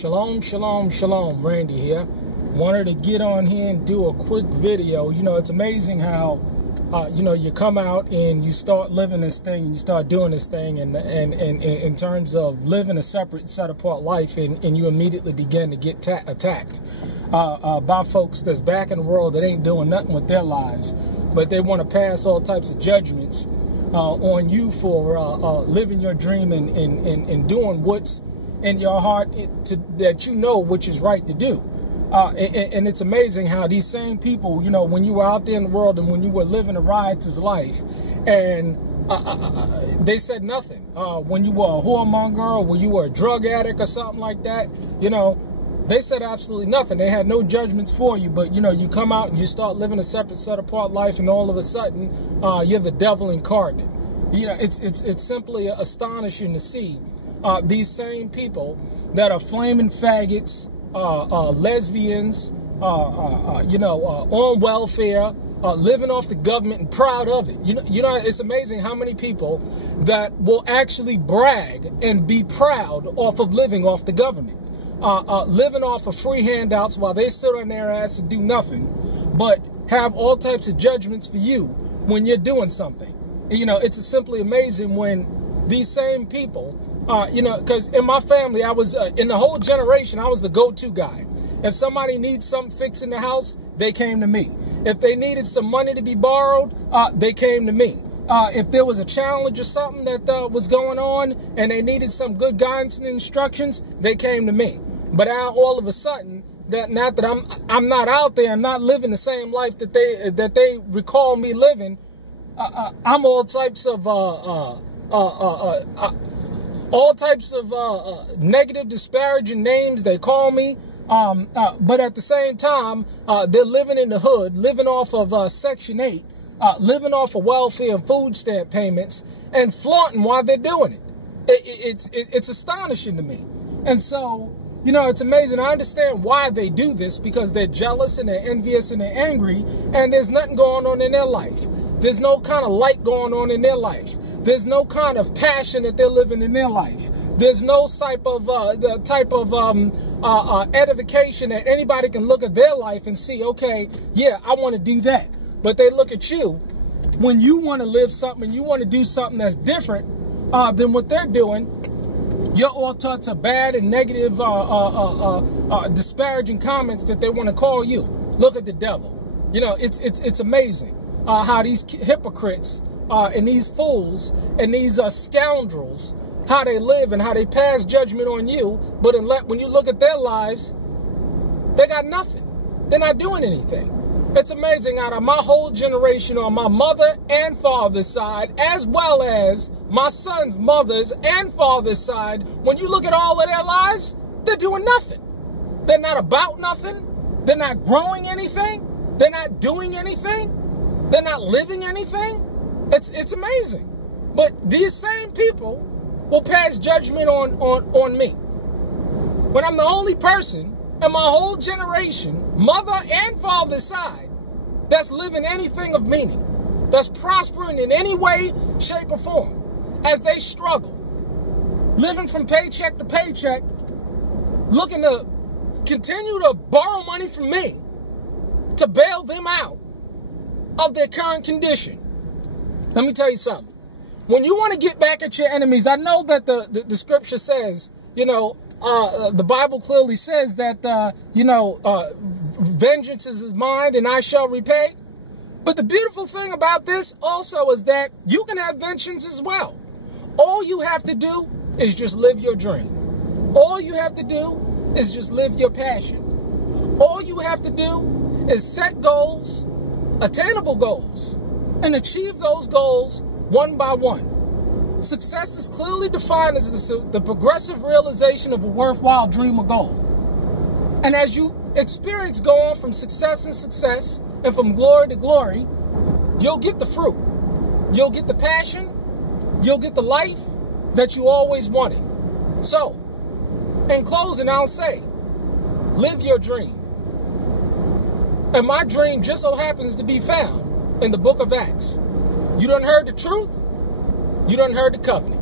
Shalom, shalom, shalom. Randy here. Wanted to get on here and do a quick video. You know, it's amazing how, you come out and you start living this thing, you start doing this thing, and in terms of living a separate, set-apart life, and you immediately begin to get attacked by folks that's back in the world that ain't doing nothing with their lives, but they want to pass all types of judgments on you for living your dream and doing what's in your heart that you know which is right to do. And it's amazing how these same people, you know, when you were out there in the world and when you were living a riotous life, and they said nothing. When you were a whoremonger or when you were a drug addict or something like that, you know, they said absolutely nothing. They had no judgments for you. But, you know, you come out and you start living a separate, set-apart life, and all of a sudden, you're the devil incarnate. You know, it's simply astonishing to see these same people that are flaming faggots, lesbians, on welfare, living off the government and proud of it. You know, it's amazing how many people that will actually brag and be proud off of living off the government, living off of free handouts while they sit on their ass and do nothing, but have all types of judgments for you when you're doing something. You know, it's simply amazing when these same people, because in my family, I was, in the whole generation, I was the go-to guy. If somebody needs something fixed in the house, they came to me. If they needed some money to be borrowed, they came to me. If there was a challenge or something that was going on and they needed some good guidance and instructions, they came to me. But now, all of a sudden, not that I'm not out there, I'm not living the same life that they recall me living. I'm all types of negative, disparaging names they call me. But at the same time, they're living in the hood, living off of Section 8, living off of welfare and food stamp payments, and flaunting while they're doing it. It's astonishing to me. And so, you know, it's amazing. I understand why they do this, because they're jealous and they're envious and they're angry, and there's nothing going on in their life. There's no kind of light going on in their life. There's no kind of passion that they're living in their life. There's no type of edification that anybody can look at their life and see, okay, yeah, I want to do that. But they look at you when you want to live something and you want to do something that's different than what they're doing. You're all sorts of bad and negative, disparaging comments that they want to call you. Look at the devil. You know, it's amazing how these hypocrites and these fools and these scoundrels, how they live and how they pass judgment on you. But when you look at their lives, they got nothing. They're not doing anything. It's amazing out of my whole generation on my mother and father's side, as well as my son's mother's and father's side, when you look at all of their lives, they're doing nothing. They're not about nothing. They're not growing anything. They're not doing anything. They're not living anything. It's amazing. But these same people will pass judgment on me. When I'm the only person in my whole generation, mother and father's side, that's living anything of meaning, that's prospering in any way, shape, or form, as they struggle, living from paycheck to paycheck, looking to continue to borrow money from me to bail them out of their current condition. Let me tell you something. When you want to get back at your enemies, I know that the scripture says, you know, the Bible clearly says that, vengeance is mine and I shall repay. But the beautiful thing about this also is that you can have vengeance as well. All you have to do is just live your dream. All you have to do is just live your passion. All you have to do is set goals, attainable goals, and achieve those goals one by one. Success is clearly defined as the progressive realization of a worthwhile dream or goal. And as you experience going from success to success and from glory to glory, you'll get the fruit. You'll get the passion. You'll get the life that you always wanted. So, in closing, I'll say, live your dream. And my dream just so happens to be found in the book of Acts. You done heard the truth. You done heard the covenant.